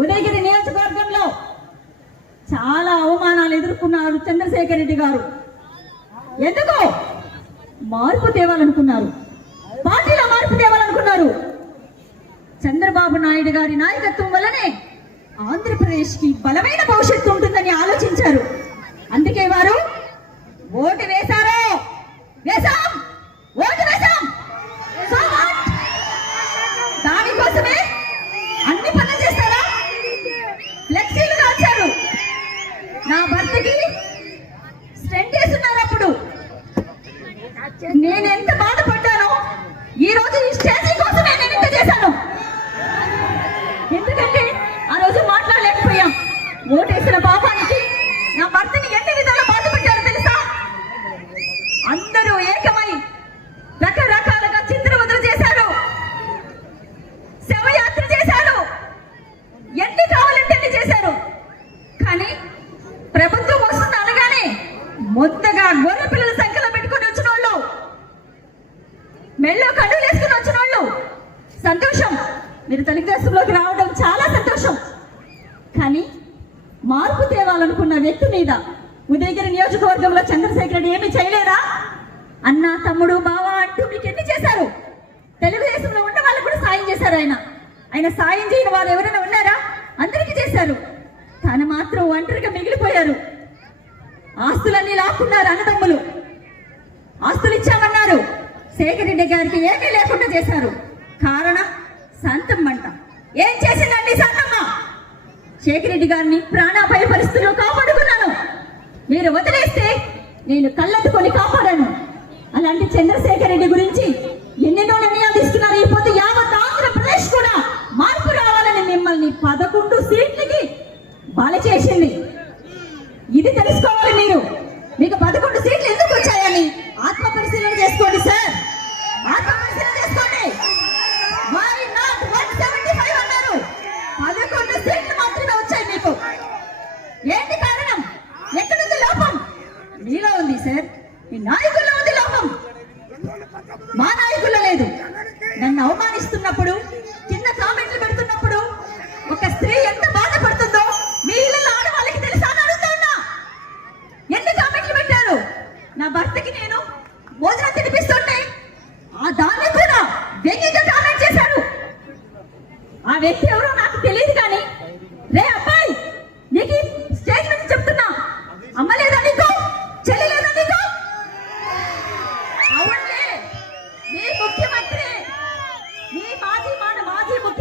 ఉదయగిరి నియోజకవర్గంలో చాలా అవమానాలు ఎదుర్కొన్నారు చంద్రశేఖర్ రెడ్డి గారు. ఎందుకు మార్పు తేవాలనుకున్నారు, పార్టీలో మార్పు తేవాలనుకున్నారు. చంద్రబాబు నాయుడు గారి నాయకత్వం వల్లనే ఆంధ్రప్రదేశ్ కి బలమైన భవిష్యత్తు ఉంటుందని ఆలోచించారు. అందుకే వారు ఓటు వేశారు. ఓటు వేశాం. దానికోసమే అన్ని పనులు చేస్తారా? ఫ్లెక్సీలు కాల్చారు. నా భర్తకి స్టెంట్ వేస్తున్నారు. అప్పుడు నేను ఎంత బాధపడ్డానో ఈ రోజు ఈ స్టేజీ కోసమే నేను ఇంత చేశాను. ఎందుకంటే ఆ రోజు మాట్లాడలేకపోయాం. ఓటేసిన పాపానికి నా భర్తని ఎన్ని విధాలు బాధ పెట్టారో తెలుసా? అందరూ ఏకమై రకరకాలుగా చిత్రవదలు చేశారు, శవయాత్ర చేశారు, ఎన్ని కావాలంటే ఎన్ని చేశారు. కానీ ప్రభుత్వం వస్తుంది అనగానే మొత్తగా గొర్రె పిల్లల సంఖ్యలో పెట్టుకుని వచ్చిన వాళ్ళు, మెళ్ళో కడులు వేసుకుని వచ్చిన వాళ్ళు సంతోషం. మీరు తెలుగుదేశంలోకి రావడం చాలా సంతోషం. కానీ మార్పు తేవాలనుకున్న వ్యక్తి మీద ఉదయగిరి నియోజకవర్గంలో చంద్రశేఖర్ రెడ్డి ఏమీ చేయలేదా? అన్న, తమ్ముడు, బావ అంటూ మీకు ఎన్ని చేశారు? తెలుగుదేశంలో ఉన్న వాళ్ళకు కూడా సాయం చేశారు. ఆయన సాయం చేయని వాళ్ళు ఎవరైనా ఉన్నారా? అందరికీ చేశారు. తను మాత్రం ఒంటరిగా మిగిలిపోయారు. ఆస్తులన్నీ లాక్కున్నారు అన్నదమ్ములు. ఆస్తులు ఇచ్చామన్నారు, శేఖర్ రెడ్డి గారికి ఏమీ లేకుండా చేశారు. కారణం శాంతమ్మ అంట. ఏం చేసిందండి శాంతమ్మ? శేఖర్ రెడ్డి గారిని ప్రాణాపాయ పరిస్థితుల్లో కాపాడుకున్నాను. మీరు వదిలేస్తే నేను కళ్ళట్టుకొని కాపాడాను. అలాంటి చంద్రశేఖర్ రెడ్డి గురించి ఎన్నెన్నో నిర్ణయాలు తీసుకున్నారు. ఈ పొద్దు యావత్ ఆంధ్రప్రదేశ్ కూడా మార్పు రావాలని మిమ్మల్ని 11 సీట్లకి బల చేసింది. ఇది తెలుసుకోవాలి మీరు. మీకు 11 సీట్లు ఎందుకు వచ్చాయని ఆత్మ పరిశీలన చేసుకోండి సార్. ఆత్మ పరిశీలన చేసుకోండి. Why not 175 అన్నారు? 11 సీట్లు మాత్రమే వచ్చాయి మీకు. ఏంటి కారణం? ఎక్కడుంది లోపం? మీలో ఉంది సార్. మీ నాయకుల్లో ఉంది లోపం. మా నాయకుల్లో లేదు. నన్ను అవమానిస్తున్నప్పుడు, కింద కామెంట్లు పెడుతున్నప్పుడు ఒక స్త్రీ ఎంత బాధపడుతుందో మీ ఇళ్ళలో ఆడవాళ్ళకి తెలుసా అని అడుగుతున్నా. ఎన్ని కామెంట్లు పెట్టారు? నా భర్తకి నేను భోజనం తినిపిస్తుంటే ఆ దాన్ని కూడా వ్యంగ్యంగా కామెంట్ చేశారు. ఆ వ్యక్తి ఎవరో నాకు తెలియదు. కానీ రే అబ్బాయి,